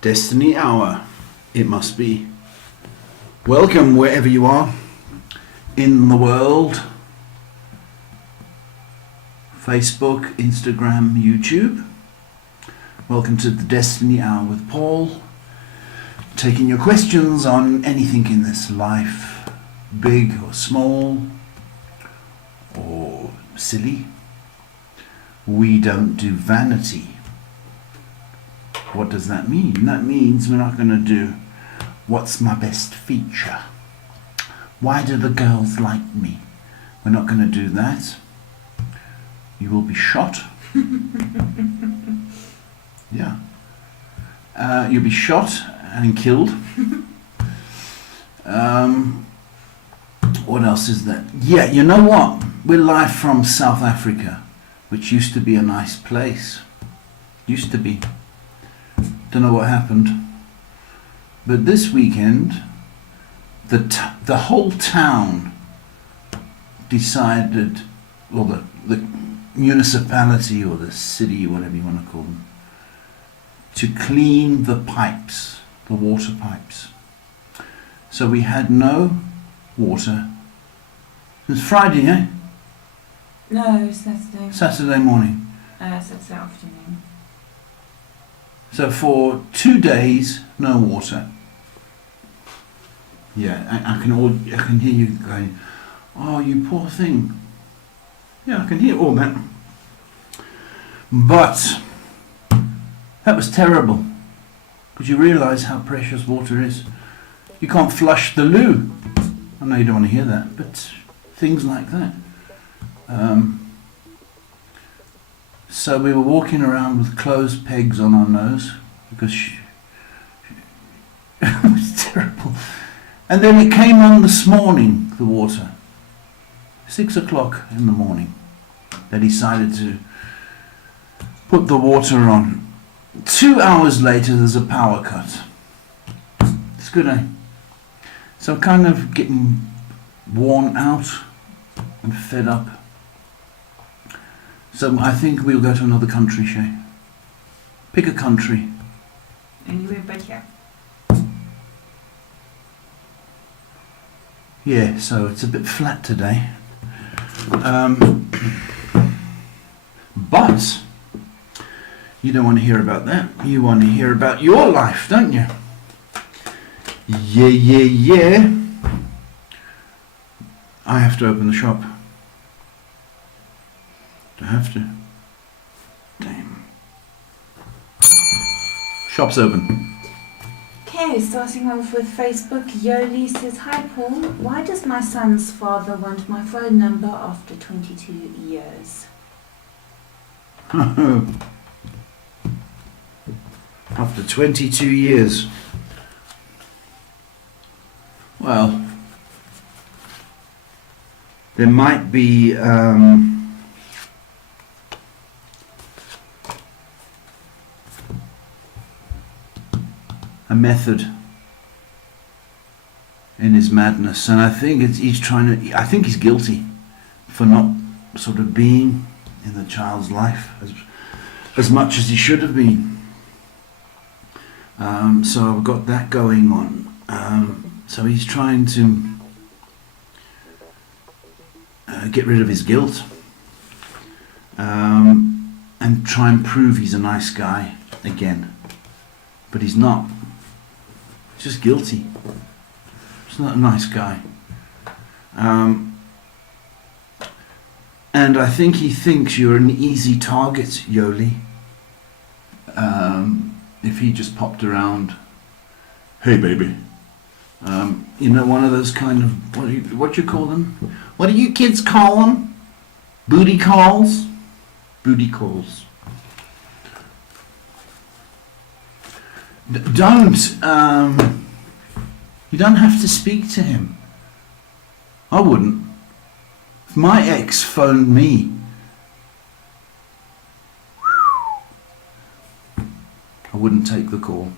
Destiny Hour, it must be. Welcome wherever you are in the world. Facebook, Instagram, YouTube. Welcome to the Destiny Hour with Paul. Taking your questions on anything in this life, big or small or silly. We don't do vanity. What does that mean? That means we're not going to do what's my best feature. Why do the girls like me? We're not going to do that. You will be shot. Yeah. You'll be shot and killed. What else is that? Yeah, you know what? We're live from South Africa, which used to be a nice place. Used to be. Don't know what happened. But this weekend, the whole town decided, or the municipality or the city, whatever you want to call them, to clean the pipes, the water pipes. So we had no water. It was Friday, eh? No, Saturday. Saturday morning. Saturday afternoon. So for 2 days, no water. Yeah, I can hear you going, oh, you poor thing. Yeah, I can hear all that. But that was terrible, because you realise how precious water is. You can't flush the loo. I know you don't want to hear that, but things like that. So we were walking around with clothes pegs on our nose, because it was terrible. And then it came on this morning, the water. 6 o'clock in the morning. They decided to put the water on. 2 hours later, there's a power cut. It's good, eh? So I'm kind of getting worn out and fed up. So I think we'll go to another country, Shay. Pick a country. Anywhere but here. Yeah, so it's a bit flat today. But you don't want to hear about that. You want to hear about your life, don't you? Yeah. I have to open the shop. Do I have to? Damn. Shop's open. Okay, starting off with Facebook. Yoli says, hi Paul, why does my son's father want my phone number after 22 years? After 22 years. Well, there might be a method in his madness, and I think he's guilty for not sort of being in the child's life as much as he should have been. So I've got that going on. So he's trying to get rid of his guilt, and try and prove he's a nice guy again. But he's not. He's just guilty. He's not a nice guy. And I think he thinks you're an easy target, Yoli. If he just popped around, hey baby, one of those kind of, what you call them? What do you kids call them? Booty calls? Booty calls. Don't, you don't have to speak to him. I wouldn't. If my ex phoned me, I wouldn't take the call.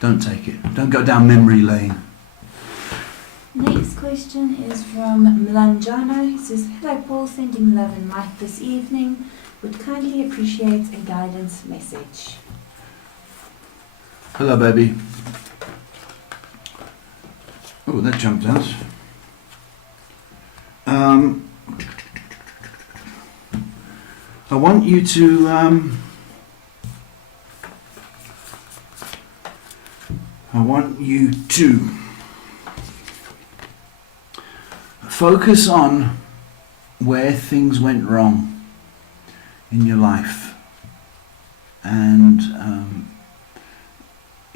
Don't take it. Don't go down memory lane. Next question is from Mlanjano. He says, hello Paul, sending love and light this evening. Would kindly appreciate a guidance message. Hello baby. Oh, that jumped out. I want you to focus on where things went wrong in your life, and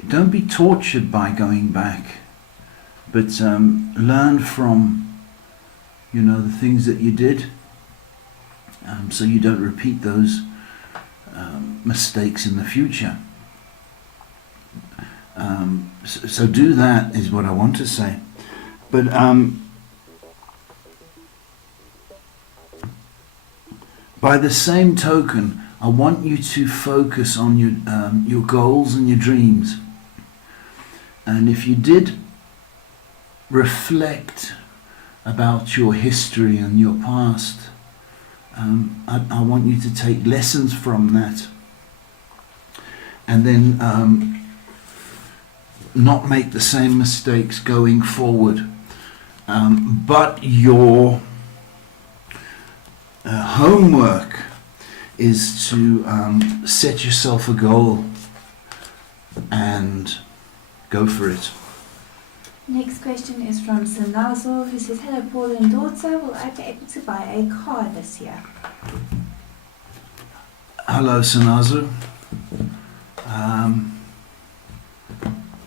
don't be tortured by going back, but learn from the things that you did, so you don't repeat those mistakes in the future. So do that is what I want to say. But by the same token, I want you to focus on your goals and your dreams. And if you did reflect about your history and your past, I want you to take lessons from that, and then not make the same mistakes going forward. But your homework is to set yourself a goal and go for it. Next question is from Sinazo, who says, hello Paul and daughter, will I be able to buy a car this year? Hello Sinazo. I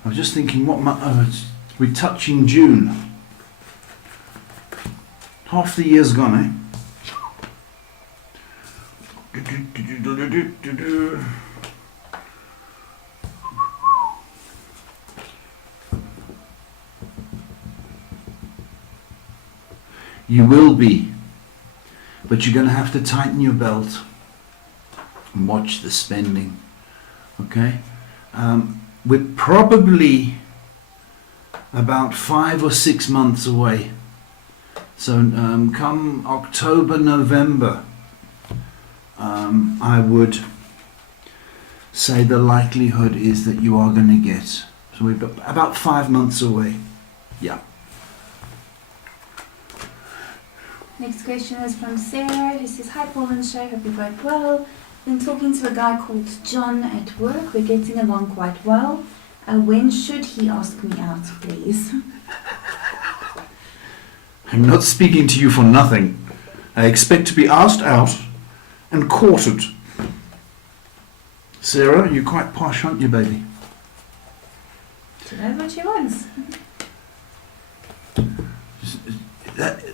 was just thinking, we're touching June. Half the year's gone, eh? You will be, but you're going to have to tighten your belt and watch the spending. Okay? We're probably about 5 or 6 months away. So come October, November, I would say the likelihood is that you are going to get. So we're about 5 months away. Yeah. Next question is from Sarah, who says, hi Paul and Shay, hope you're both well. Been talking to a guy called John at work. We're getting along quite well. When should he ask me out, please? I'm not speaking to you for nothing. I expect to be asked out and courted. Sarah, you're quite posh, aren't you, baby? She knows what she wants.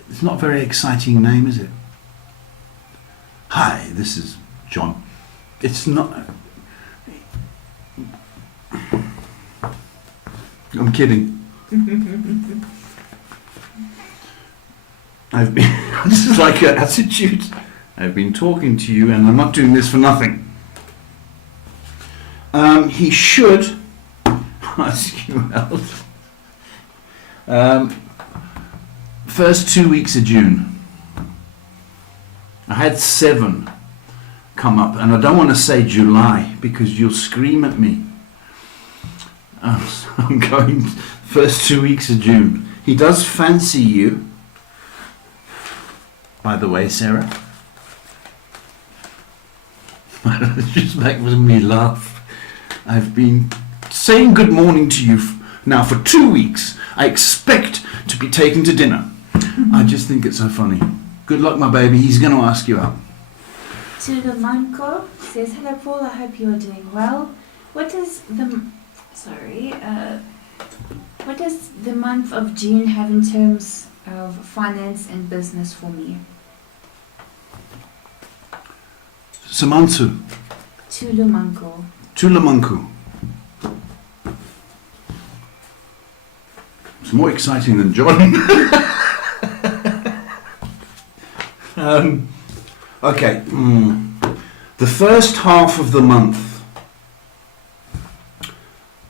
It's not a very exciting name, is it? Hi, this is John. It's not... I'm kidding. I've been... This is like an attitude. I've been talking to you and I'm not doing this for nothing. He should ask you out. First 2 weeks of June. I had 7 come up, and I don't want to say July because you'll scream at me. I'm going first 2 weeks of June. He does fancy you, by the way, Sarah. It's just making me laugh. I've been saying good morning to you now for 2 weeks. I expect to be taken to dinner. I just think it's so funny. Good luck, my baby. He's going to ask you out. Tulamanko says, hello Paul, I hope you are doing well. What does the month of June have in terms of finance and business for me? Samansu. Tulamanko. Tulamanku. It's more exciting than John. Okay. The first half of the month,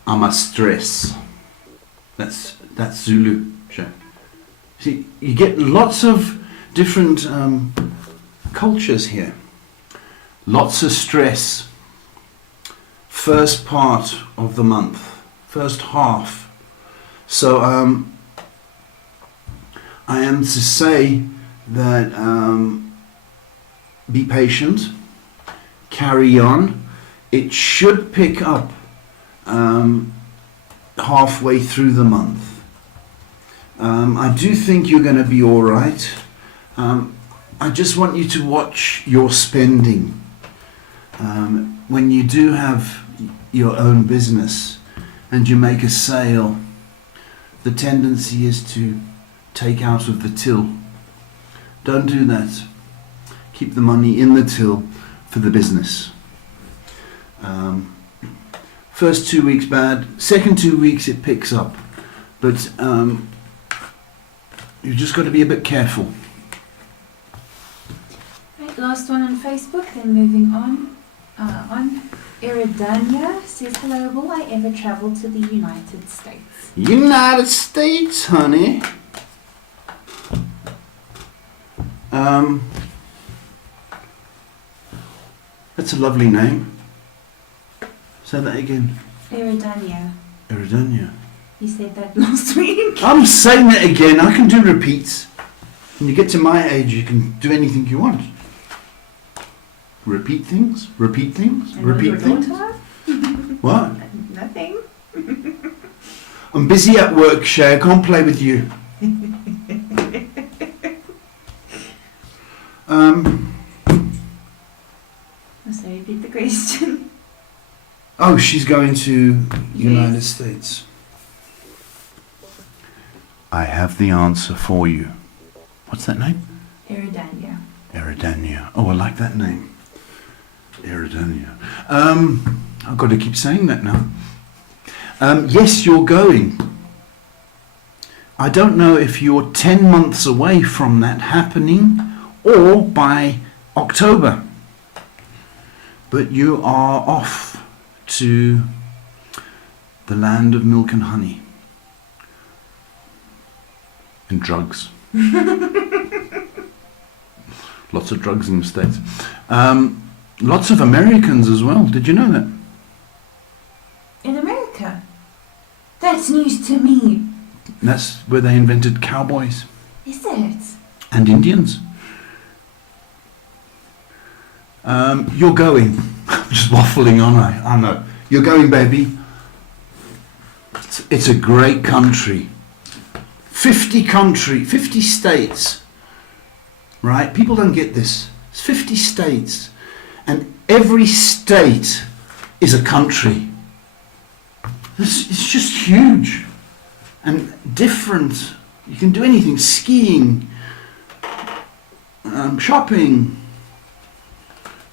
I'm a stress. That's Zulu. Sure. See, you get lots of different cultures here. Lots of stress. First part of the month, first half. So I am to say that be patient, carry on. It should pick up halfway through the month. I do think you're going to be all right. I just want you to watch your spending. When you do have your own business and you make a sale, the tendency is to take out of the till. Don't do that. Keep the money in the till for the business. First 2 weeks bad, second 2 weeks it picks up, but you've just got to be a bit careful. Right, last one on Facebook, then moving on. Eridania says, hello, will I ever travel to the United States? United States, honey. That's a lovely name. Say that again. Eridania. Eridania. You said that last week. I'm saying it again. I can do repeats. When you get to my age, you can do anything you want. Repeat things. Repeat things. And Repeat things. What? Nothing. I'm busy at work, Shay. I can't play with you. So repeat the question. Oh, she's going to United States. I have the answer for you. What's that name? Eridania. Eridania. Oh, I like that name. Eridania. I've got to keep saying that now. Yes, you're going. I don't know if you're 10 months away from that happening or by October. But you are off to the land of milk and honey. And drugs. Lots of drugs in the States. Lots of Americans as well. Did you know that? In America? That's news to me. That's where they invented cowboys. Is it? And Indians. You're going. I'm just waffling on, I know. You're going, baby. It's a great country. 50 states. Right? People don't get this. It's 50 states. And every state is a country. It's just huge. And different. You can do anything. Skiing. Shopping.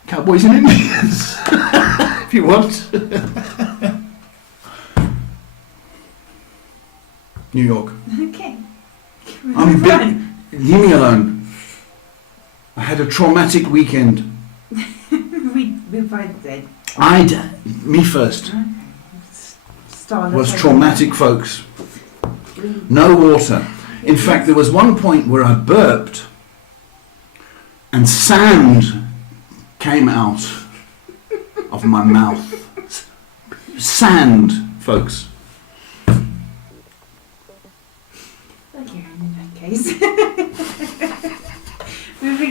Cowboys and Indians. If you want. New York. Okay. I'm leave me alone. I had a traumatic weekend. we both did. Me first. Okay. Was traumatic, folks. No water. In fact, there was one point where I burped and sand came out of my mouth. Sand, folks.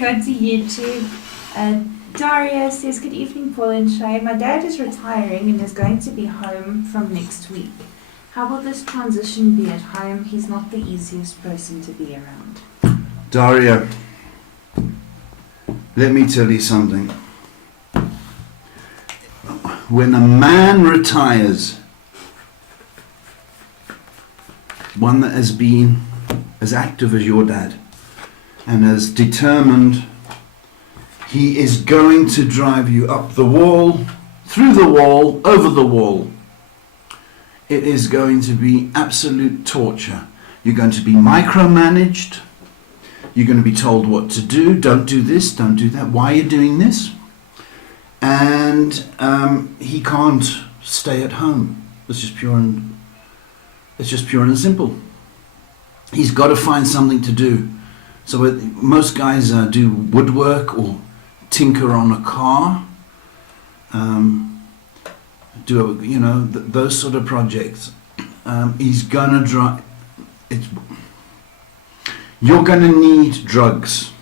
moving on to YouTube. Daria says, good evening, Paul and Shay. My dad is retiring and is going to be home from next week. How will this transition be at home? He's not the easiest person to be around. Daria, let me tell you something. When a man retires, one that has been as active as your dad and as determined, he is going to drive you up the wall, through the wall, over the wall. It is going to be absolute torture. You're going to be micromanaged. You're going to be told what to do. Don't do this, don't do that. Why are you doing this? And he can't stay at home. It's just pure and simple. He's got to find something to do. So most guys do woodwork or tinker on a car. Those sort of projects. He's gonna drive. You're gonna need drugs.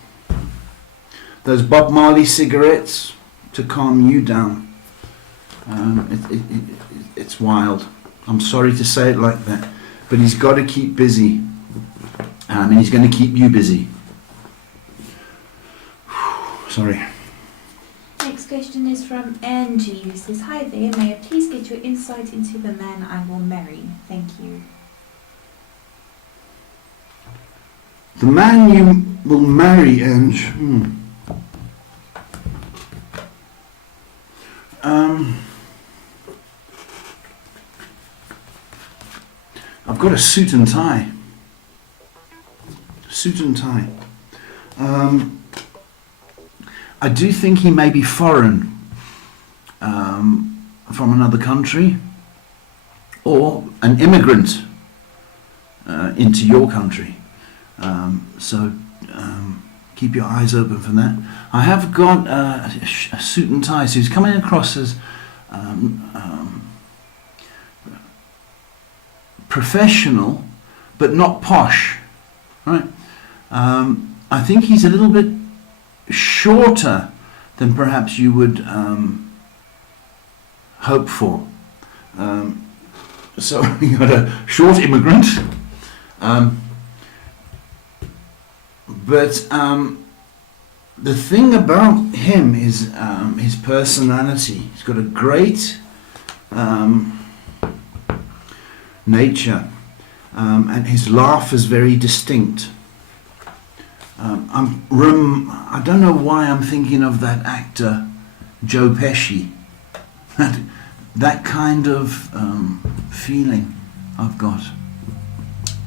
Those Bob Marley cigarettes to calm you down. It's wild. I'm sorry to say it like that, but he's got to keep busy, and he's going to keep you busy. Sorry. Next question is from Angie, who says, hi there, may I please get your insight into the man I will marry? Thank you. The man you will marry, Ange. I've got a suit and tie. Suit and tie. I do think he may be foreign, from another country, or an immigrant into your country. So keep your eyes open for that. I have got a suit and tie, so he's coming across as professional, but not posh, right? I think he's a little bit shorter than perhaps you would hope for. So you got a short immigrant, but the thing about him is his personality. He's got a great nature, and his laugh is very distinct. I don't know why I'm thinking of that actor Joe Pesci. That kind of feeling I've got.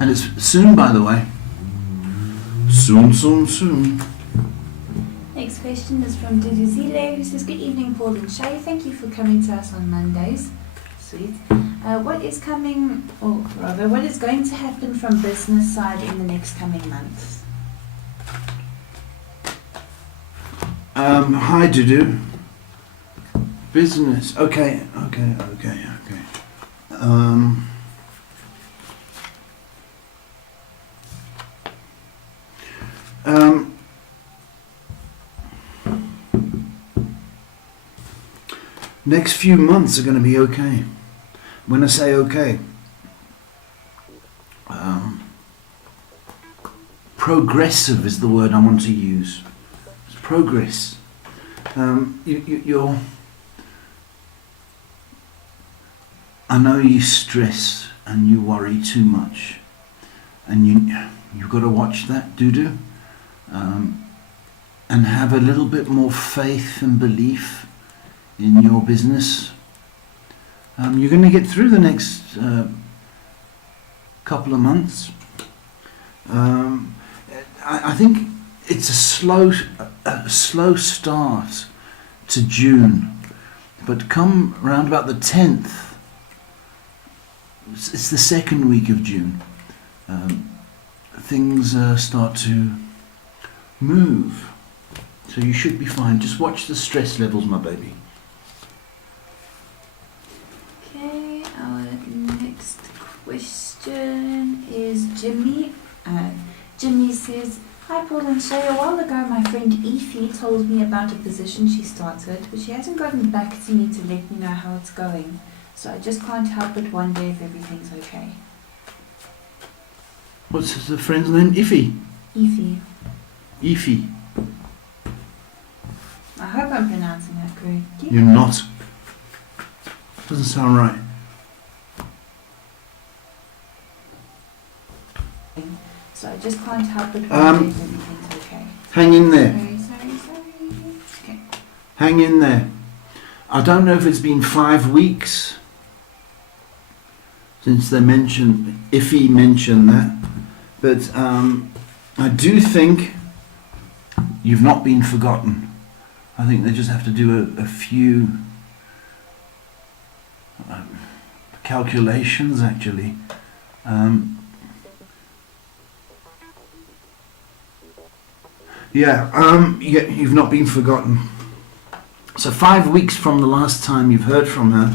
And it's soon, by the way. Soon. Next question is from Duduzile, who says, good evening, Paul and Shay. Thank you for coming to us on Mondays. Sweet. What is going to happen from business side in the next coming months? Hi, Dudu. Business. Okay. Next few months are going to be okay. When I say okay, progressive is the word I want to use. It's progress. I know you stress and you worry too much, and you've got to watch that, Dudu, and have a little bit more faith and belief in your business. You're going to get through the next couple of months. I think it's a slow start to June, but come around about the 10th, it's the second week of June, things start to move. So you should be fine. Just watch the stress levels, my baby. Okay, our next question is Jimmy. Jimmy says, hi Paul and Shay. A while ago, my friend Ify told me about a position she started, but she hasn't gotten back to me to let me know how it's going. So I just can't help but wonder if everything's okay. What's the friend's name? Ify? Ify. Ify. I hope I'm pronouncing that correctly. You're not. Doesn't sound right. So I just can't help but wonder if everything's okay. Hang in there. Sorry. Okay. Hang in there. I don't know if it's been 5 weeks since they mentioned, Ify mentioned that, but I do think you've not been forgotten. I think they just have to do a few calculations, actually. You've not been forgotten. So 5 weeks from the last time you've heard from her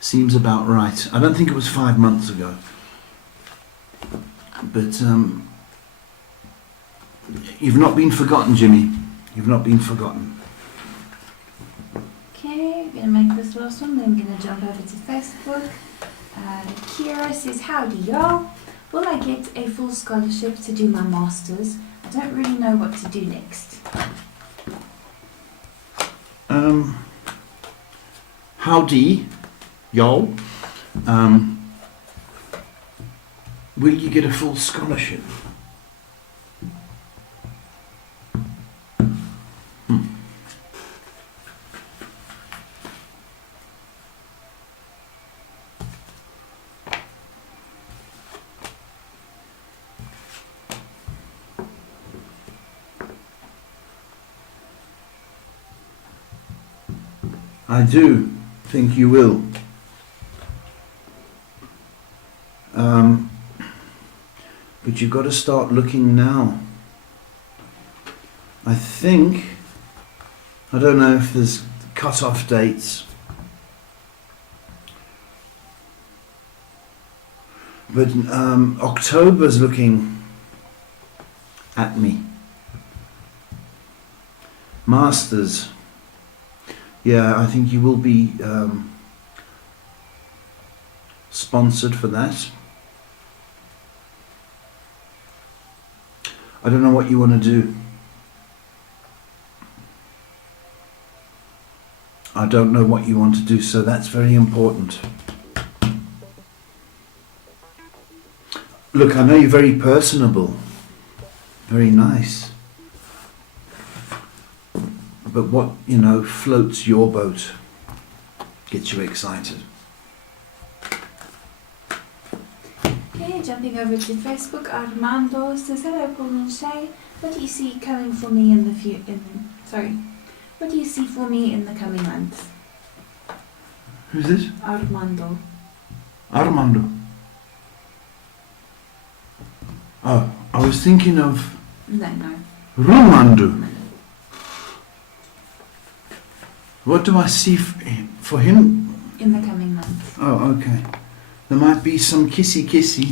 seems about right. I don't think it was 5 months ago. But you've not been forgotten, Jimmy. You've not been forgotten. Okay, I'm going to make this last one, then I'm going to jump over to Facebook. Kira says, howdy y'all. Will I get a full scholarship to do my masters? I don't really know what to do next. Howdy, y'all. Will you get a full scholarship? I do think you will. But you've got to start looking now. I don't know if there's cut-off dates, but October's looking at me. Masters. Yeah, I think you will be sponsored for that. I don't know what you want to do. I don't know what you want to do, so that's very important. Look, I know you're very personable, very nice. But what, floats your boat, gets you excited. Okay, jumping over to Facebook, Armando says, hello Paul and Shay. What do you see coming for me in the What do you see for me in the coming months? Who's this? Armando. Armando. Oh, I was thinking of... No. Romando. What do I see for him? In the coming months. Oh, okay. There might be some kissy.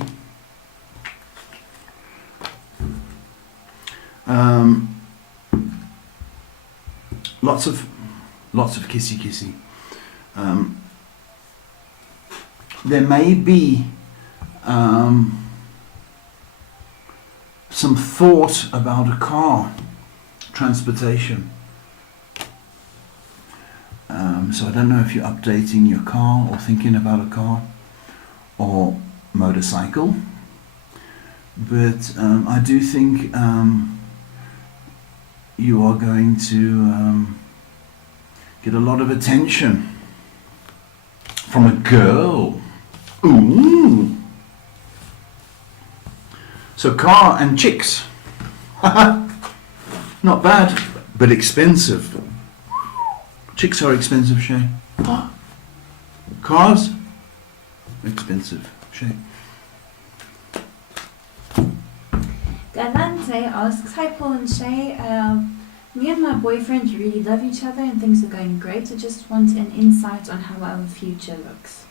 Lots of kissy. There may be some thought about a car, transportation. So I don't know if you're updating your car or thinking about a car or motorcycle, but I do think you are going to get a lot of attention from a girl. Ooh. So car and chicks. Not bad, but expensive. Chicks are expensive, Shay. Cars? Expensive, Shay. Galante asks, hi Paul and Shay, me and my boyfriend really love each other and things are going great. I just want an insight on how our future looks.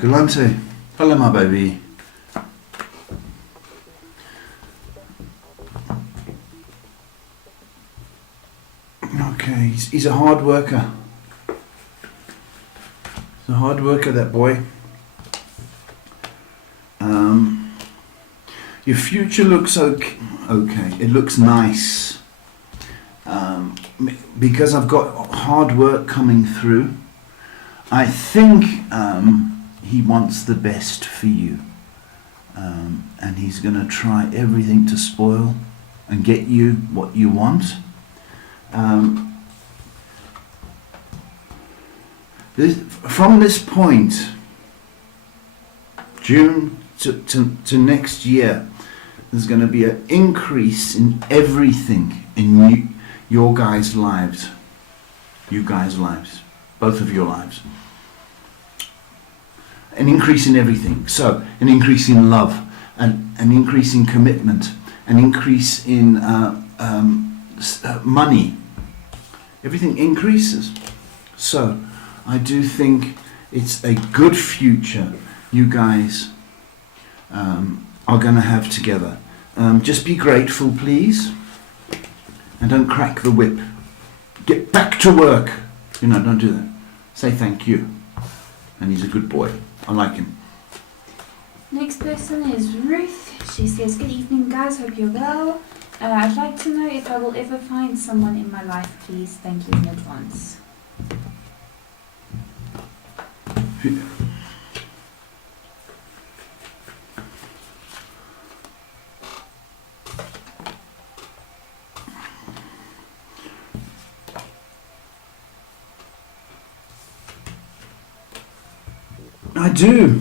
Galante, hello my baby. Okay, he's a hard worker. He's a hard worker, that boy. Your future looks okay. It looks nice. Because I've got hard work coming through, I think he wants the best for you. And he's going to try everything to spoil and get you what you want. From this point, June to next year, there's going to be an increase in everything in your guys' lives. You guys' lives. Both of your lives. An increase in everything. So, an increase in love, an increase in commitment, an increase in money. Everything increases. So, I do think it's a good future you guys are going to have together. Just be grateful, please, and don't crack the whip. Get back to work. Don't do that. Say thank you. And he's a good boy. I like him. Next person is Ruth. She says, good evening guys, hope you're well. I'd like to know if I will ever find someone in my life, please. Thank you in advance. I do.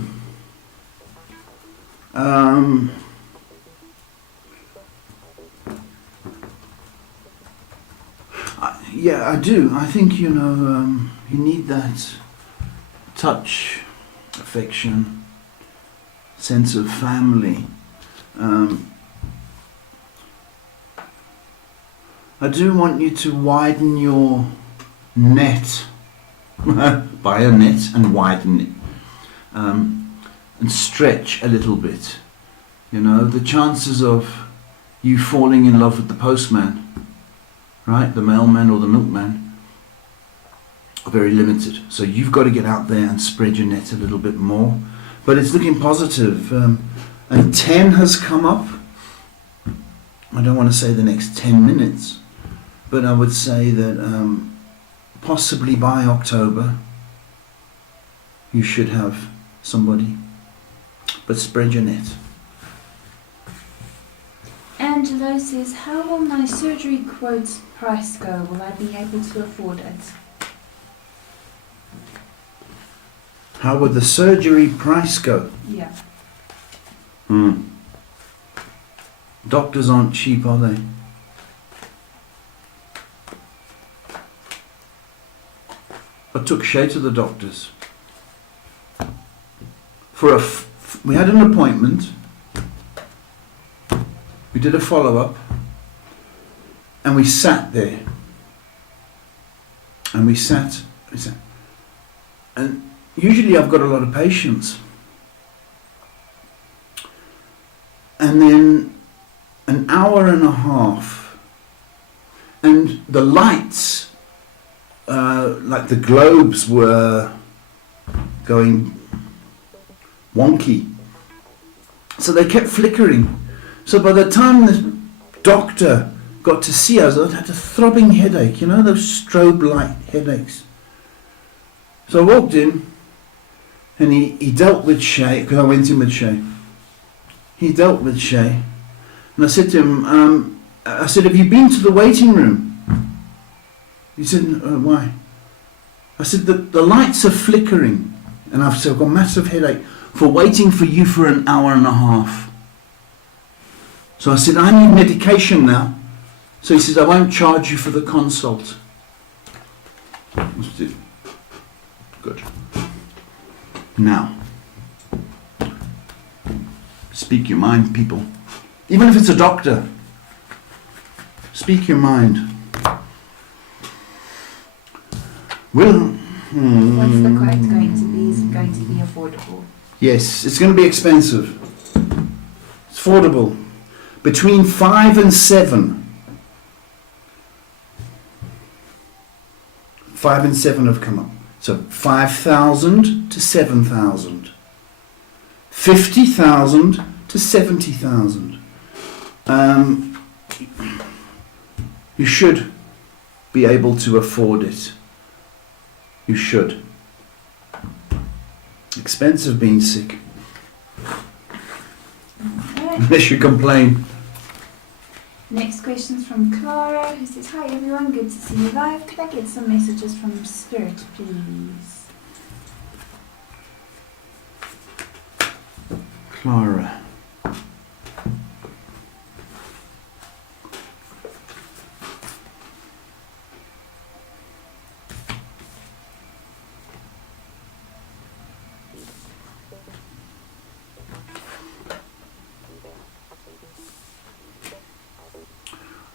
Yeah, I do. I think, you need that touch, affection, sense of family. I do want you to widen your net. Buy a net and widen it. And stretch a little bit. The chances of you falling in love with the postman, right, the mailman or the milkman, are very limited. So you've got to get out there and spread your net a little bit more. But it's looking positive. And 10 has come up. I don't want to say the next 10 minutes, but I would say that possibly by October you should have somebody. But spread your net. Angelo says, how will my surgery quotes price go? Will I be able to afford it? How would the surgery price go? Yeah. Doctors aren't cheap, are they? I took Shay to the doctors. We had an appointment. We did a follow-up. And we sat there. And we sat. And usually I've got a lot of patience. And then an hour and a half. And the lights, like the globes, were going wonky. So they kept flickering. So by the time the doctor got to see us, I had a throbbing headache, those strobe light headaches. So I walked in and he dealt with Shay, because I went in with Shay. He dealt with Shay. And I said to him, have you been to the waiting room? He said, why? I said, the lights are flickering. And I've got a massive headache for waiting for you for an hour and a half. So I said, I need medication now. So he says, I won't charge you for the consult. Good. Now, speak your mind, people. Even if it's a doctor, speak your mind. Well, what's the quote going to be? Is it going to be affordable? Yes, it's going to be expensive. It's affordable. Between 5 and 7. 5 and 7 have come up. So 5,000 to 7,000. 50,000 to 70,000. You should be able to afford it. You should. Expensive being sick. Okay. Unless you complain. Next question's from Clara, who says, "Hi everyone, good to see you live. Could I get some messages from Spirit, please?" Clara.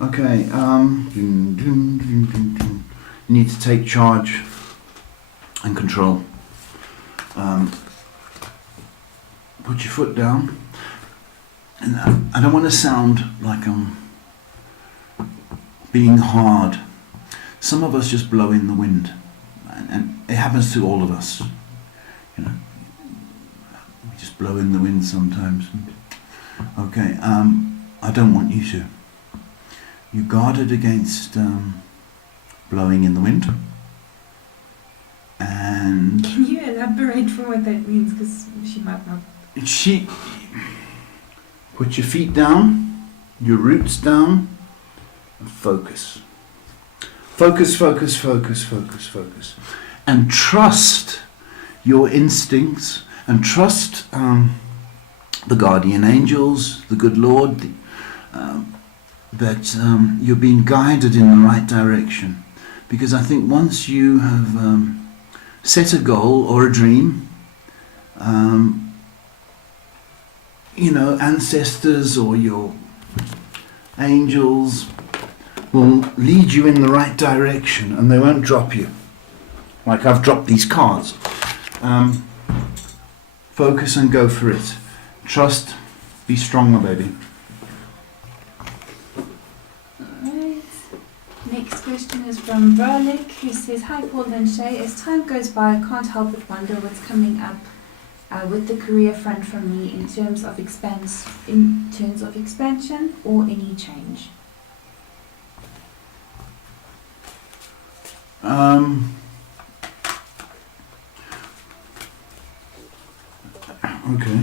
Okay, you need to take charge and control. Put your foot down. And I don't want to sound like I'm being hard. Some of us just blow in the wind, and it happens to all of us. You know, we just blow in the wind sometimes. Okay, I don't want you to. You guarded against blowing in the wind. And Can you elaborate for what that means? Because she might not. Put your feet down, your roots down, and focus. Focus, focus, focus, focus, focus. And trust your instincts, and trust the guardian angels, the good Lord, that you're being guided in the right direction. Because I think once you have set a goal or a dream, you know, ancestors or your angels will lead you in the right direction, and they won't drop you. Like I've dropped these cards. Focus and go for it. Trust, be strong, my baby. Next question is from Verlick, who says, "Hi Paul and Shay, as time goes by I can't help but wonder what's coming up with the career front for me in terms of expansion or any change." Okay.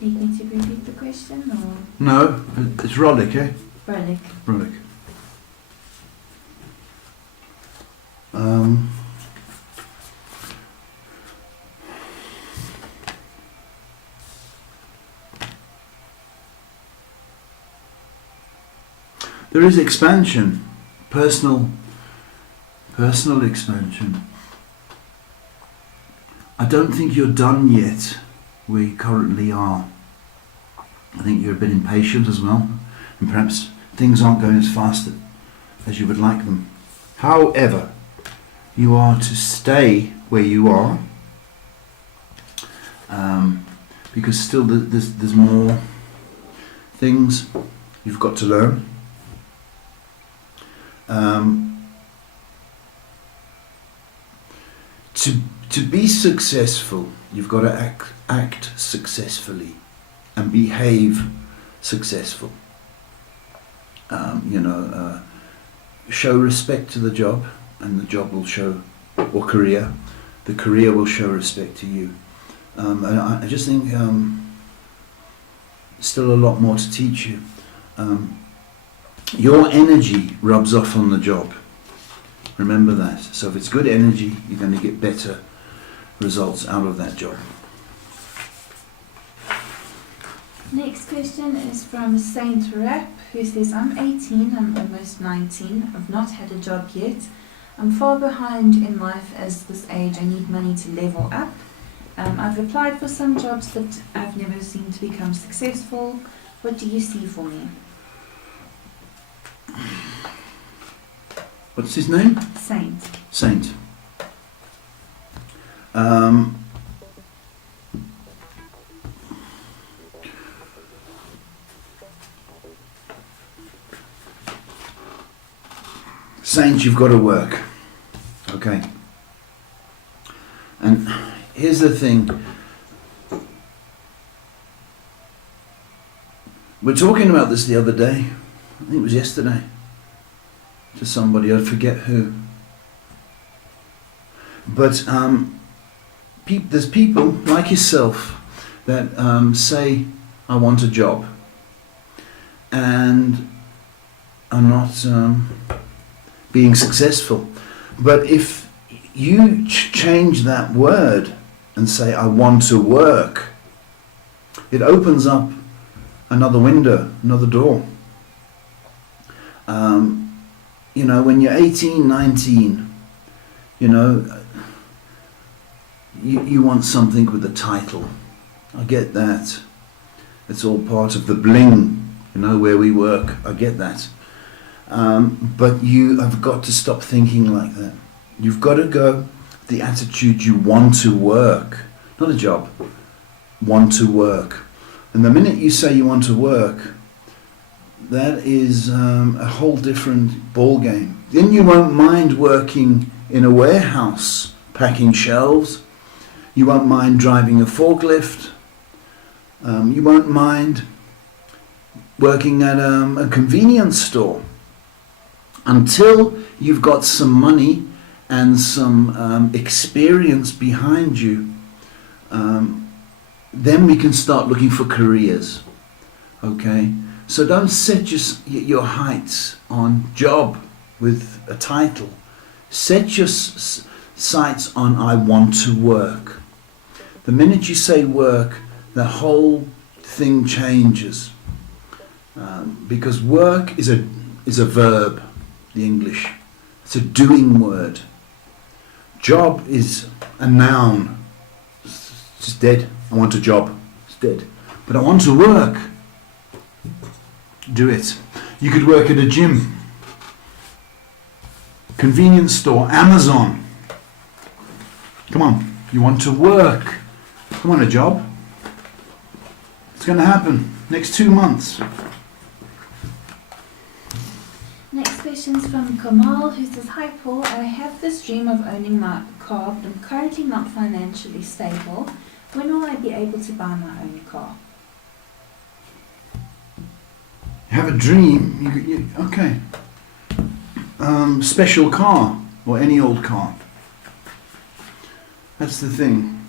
Need me to repeat the question or? No, it's Roddick, eh? Verlick. Roddick. There is expansion, personal expansion. I don't think you're done yet where you currently are. I think you're a bit impatient as well, and perhaps things aren't going as fast as you would like them. However, you are to stay where you are, because still there's more things you've got to learn. To be successful, you've got to act successfully and behave successful. Show respect to the job, and the job will show, or career, the career will show respect to you. And I just think still a lot more to teach you. Your energy rubs off on the job. Remember that. So if it's good energy, you're going to get better results out of that job. Next question is from Saint Rap, who says, "I'm 18, I'm almost 19, I've not had a job yet. I'm far behind in life as this age, I need money to level up. I've applied for some jobs that I've never seen to become successful. What do you see for me?" What's his name? Saint. Saint. Saints, you've got to work. Okay. And here's the thing. We're talking about this the other day. I think it was yesterday. To somebody, I forget who. But there's people like yourself that say, I want a job. And are not being successful. But if you change that word and say, I want to work, it opens up another window, another door. You know, when you're 18, 19, you know, you want something with a title. I get that. It's all part of the bling, you know, where we work. I get that. But you have got to stop thinking like that. You've got to go the attitude you want to work. Not a job. Want to work. And the minute you say you want to work, that is a whole different ball game. Then you won't mind working in a warehouse, packing shelves. You won't mind driving a forklift. You won't mind working at a convenience store. Until you've got some money and some experience behind you, then we can start looking for careers. Okay? So don't set your heights on job with a title. Set your sights on I want to work. The minute you say work, the whole thing changes. Because work is a verb, the English. It's a doing word. Job is a noun. It's just dead. I want a job. It's dead. But I want to work. Do it. You could work at a gym, convenience store, Amazon. Come on. You want to work. You want a job. It's going to happen next 2 months. Next question is from Kamal, who says, Hi Paul, I have this dream of owning my car, but I'm currently not financially stable. When will I be able to buy my own car? You have a dream, okay. Special car, or any old car. That's the thing.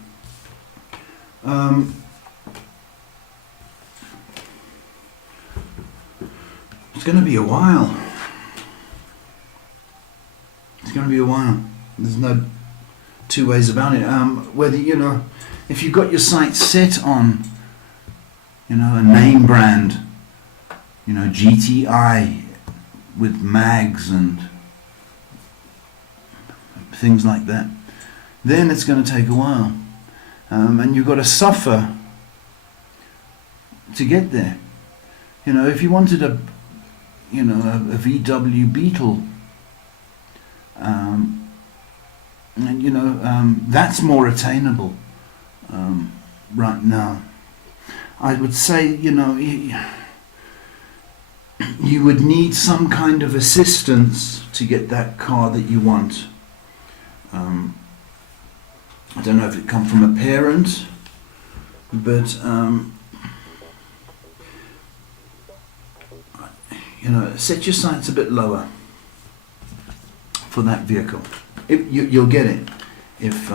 It's going to be a while. It's going to be a while. There's no two ways about it. Whether, you know, if you've got your sights set on, you know, a name brand, you know, GTI with mags and things like that, then it's going to take a while. And you've got to suffer to get there. You know, if you wanted a VW Beetle, and you know, that's more attainable right now. I would say, you know, you would need some kind of assistance to get that car that you want. I don't know if it come from a parent, but you know, set your sights a bit lower for that vehicle. You'll get it if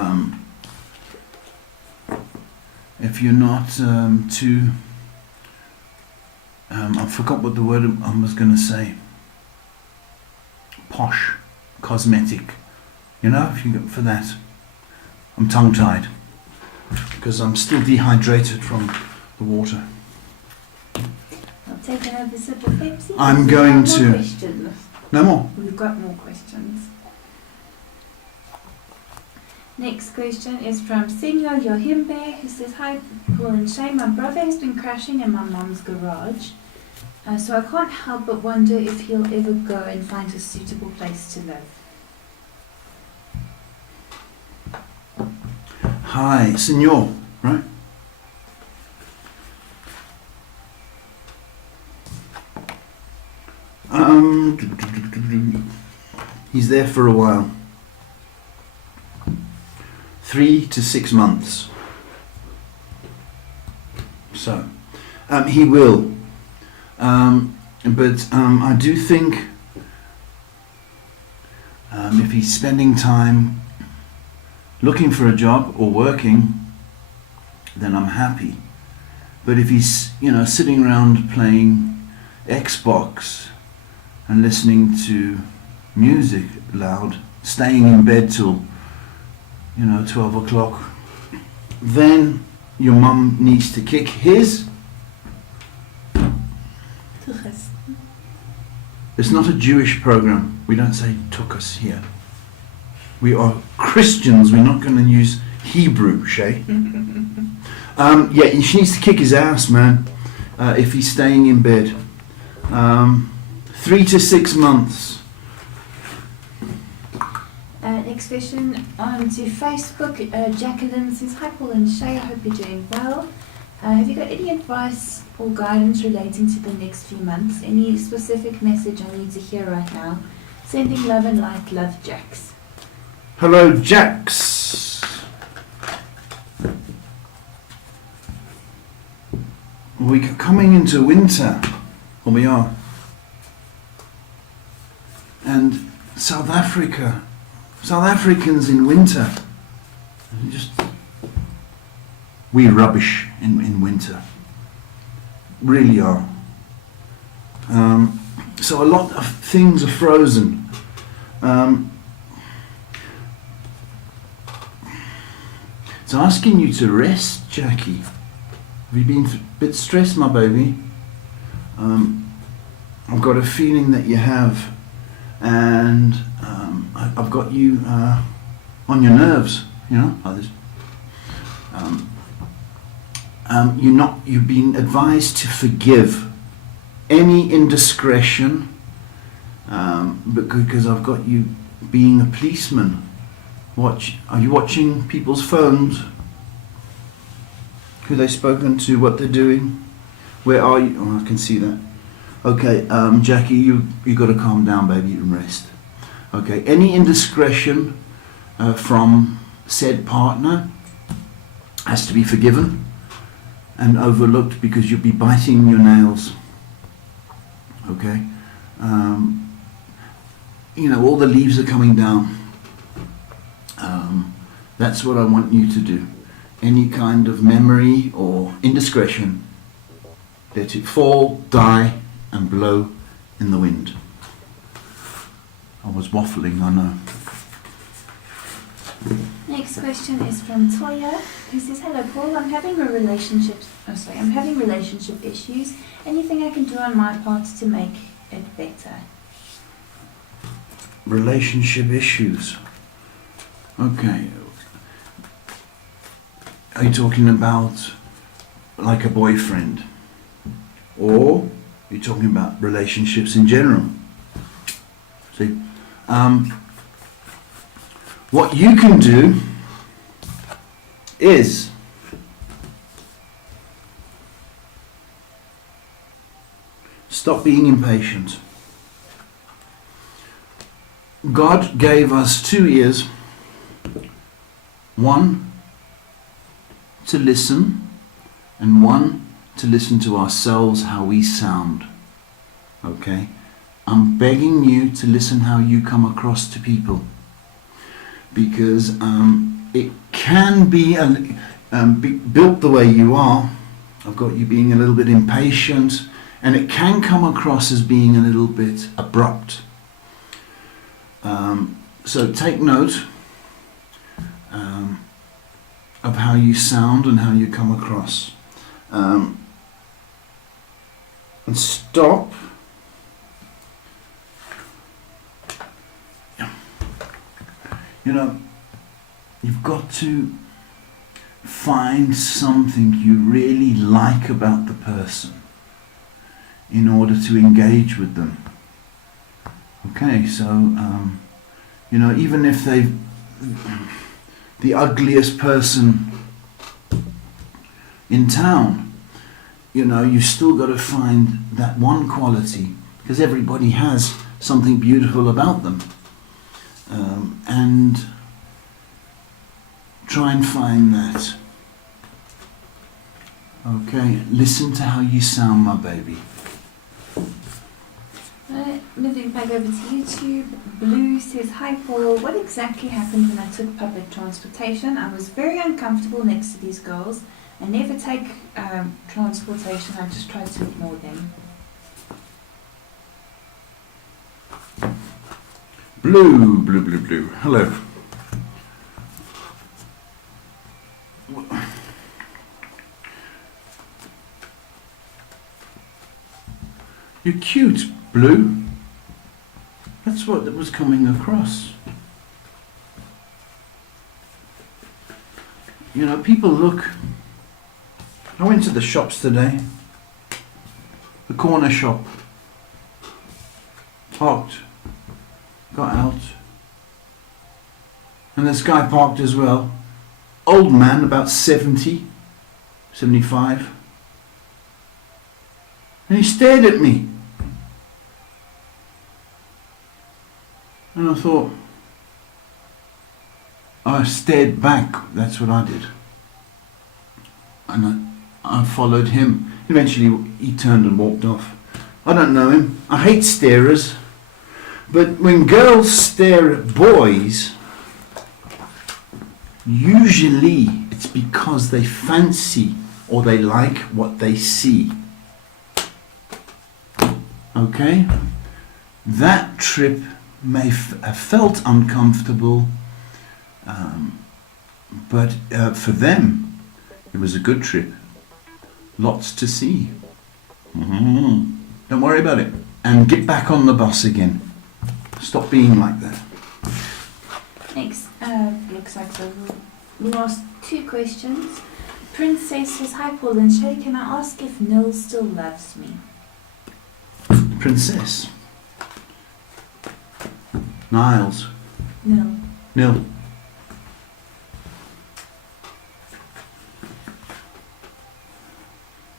you're not too. I forgot what the word I was going to say. Posh, cosmetic. You know, if you go for that. I'm tongue-tied because I'm still dehydrated from the water. I'll take another sip of Pepsi. I'm going to. Questions. No more. We've got more questions. Next question is from Senor Yohimbe, who says, Hi Paul and Shay, my brother has been crashing in my mom's garage, so I can't help but wonder if he'll ever go and find a suitable place to live. Hi, Senor, right? he's there for a while. 3 to 6 months. So, he will. But I do think if he's spending time looking for a job or working, then I'm happy. But if he's, sitting around playing Xbox and listening to music loud, staying in bed till 12 o'clock, then your mum needs to kick his. It's not a Jewish program. We don't say tuchus here. We are Christians. We're not going to use Hebrew, Shay. She needs to kick his ass, man, if he's staying in bed. 3 to 6 months. Next question on to Facebook. Jacqueline says, "Hi Paul and Shay, I hope you're doing well. Have you got any advice or guidance relating to the next few months? Any specific message I need to hear right now? Sending love and light. Love, Jax." Hello, Jax. We're coming into winter. Well, we are. And South Africans in winter, we rubbish in winter. Really are. So a lot of things are frozen. It's asking you to rest, Jackie. Have you been a bit stressed, my baby? I've got a feeling that you have, and I've got you on your nerves, others. You've been advised to forgive any indiscretion, because I've got you being a policeman. Are you watching people's phones? Who they've spoken to, what they're doing? Where are you? Oh, I can see that. Okay, Jackie, you got to calm down, baby, and rest. Okay, any indiscretion from said partner has to be forgiven and overlooked, because you'll be biting your nails. Okay, all the leaves are coming down. That's what I want you to do. Any kind of memory or indiscretion, let it fall, die, and blow in the wind. I was waffling, I know. Next question is from Toya, who says, "Hello Paul, I'm having relationship issues. Anything I can do on my part to make it better?" Relationship issues. Okay. Are you talking about like a boyfriend? Or are you talking about relationships in general? See, what you can do is stop being impatient. God gave us 2 ears. One to listen, and one to listen to ourselves, how we sound. Okay? I'm begging you to listen how you come across to people, because it can be built the way you are. I've got you being a little bit impatient, and it can come across as being a little bit abrupt. So take note of how you sound and how you come across, and stop you've got to find something you really like about the person in order to engage with them. Okay, so even if they've the ugliest person in town, you still got to find that one quality, because everybody has something beautiful about them. and try and find that. Okay, listen to how you sound, my baby. Moving back over to YouTube, Blue says, "Hi Paul, what exactly happened when I took public transportation? I was very uncomfortable next to these girls. I never take transportation, I just try to ignore them." Blue. Hello. You're cute, Blue. That's what was coming across. You know, people look. I went to the shops today. The corner shop. Parked. Got out. And this guy parked as well. Old man, about 70, 75. And he stared at me. And I thought, I stared back, that's what I did. And I followed him. Eventually he turned and walked off. I don't know him. I hate starers. But when girls stare at boys, usually it's because they fancy or they like what they see. Okay? That trip may have felt uncomfortable, but for them, it was a good trip. Lots to see. Don't worry about it. And get back on the bus again. Stop being like that. Next, looks like the last two questions. Princess says, "Hi Paul and Shay, can I ask if Nil still loves me?" Princess. Niles. Nil.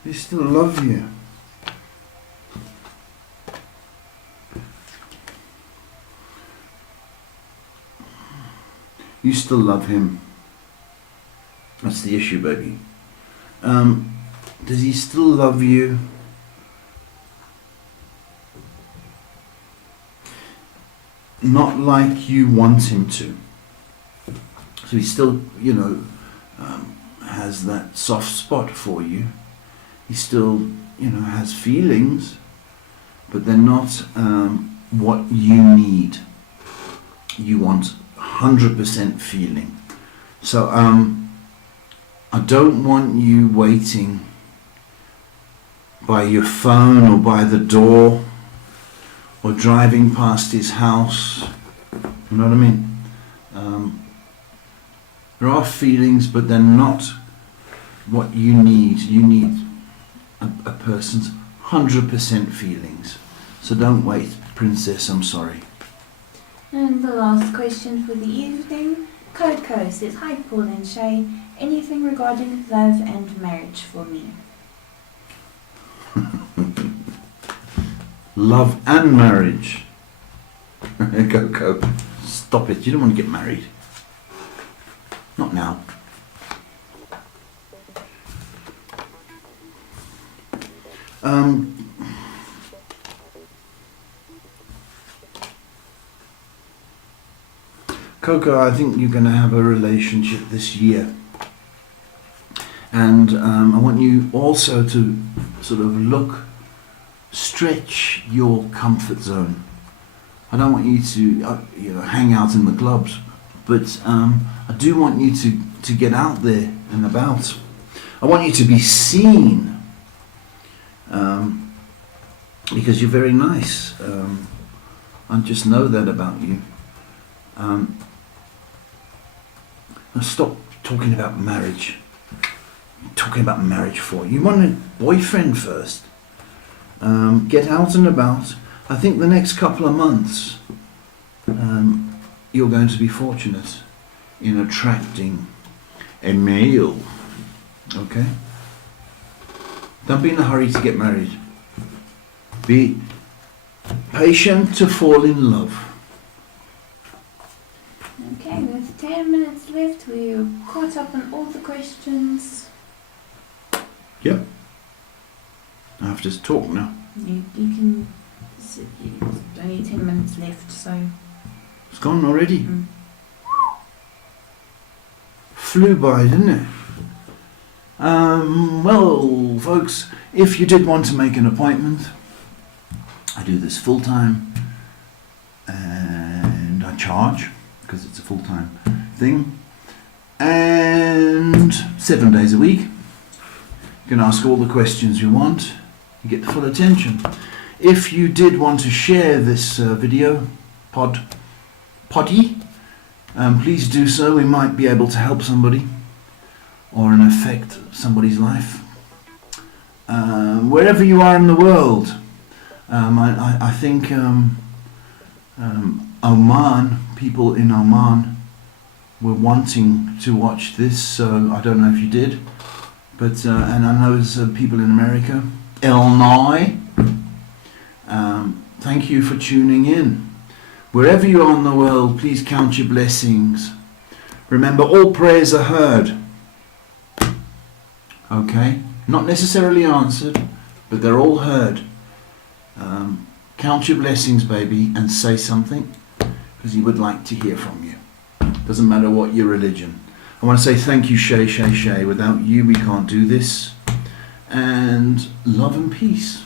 They still love you. You still love him. That's the issue, baby. Does he still love you? Not like you want him to. So he still, has that soft spot for you. He still, has feelings, but they're not what you need. You want 100% feeling. So I don't want you waiting by your phone or by the door or driving past his house. You know what I mean? There are feelings, but they're not what you need. You need a person's 100% feelings. So don't wait, princess, I'm sorry. And the last question for the evening. Coco says, "Hi Paul and Shay, anything regarding love and marriage for me?" Love and marriage. Coco, stop it. You don't want to get married. Not now. Coco, I think you're going to have a relationship this year. And I want you also to sort of stretch your comfort zone. I don't want you to hang out in the clubs, but I do want you to get out there and about. I want you to be seen, because you're very nice. I just know that about you. Now stop talking about marriage. Talking about marriage for you want a boyfriend first. Get out and about. I think the next couple of months you're going to be fortunate in attracting a male. Okay? Don't be in a hurry to get married. Be patient to fall in love. Okay, with 10 minutes left, we're caught up on all the questions. Yep. I have to talk now. You can. It's only 10 minutes left, so. It's gone already. Mm. Flew by, didn't it? Well, folks, if you did want to make an appointment, I do this full time, and I charge because it's a full time thing, and 7 days a week. You can ask all the questions you want. You get the full attention. If you did want to share this video, poddy, please do so. We might be able to help somebody or affect somebody's life. Wherever you are in the world, I think Oman, people in Oman were wanting to watch this, so I don't know if you did, but and I know there's people in America, Illinois. Thank you for tuning in. Wherever you are in the world, please count your blessings. Remember, all prayers are heard. Okay? Not necessarily answered, but they're all heard. Count your blessings, baby, and say something, because he would like to hear from you. Doesn't matter what your religion. I want to say thank you, Shay, Shay, Shay. Without you, we can't do this. And love and peace.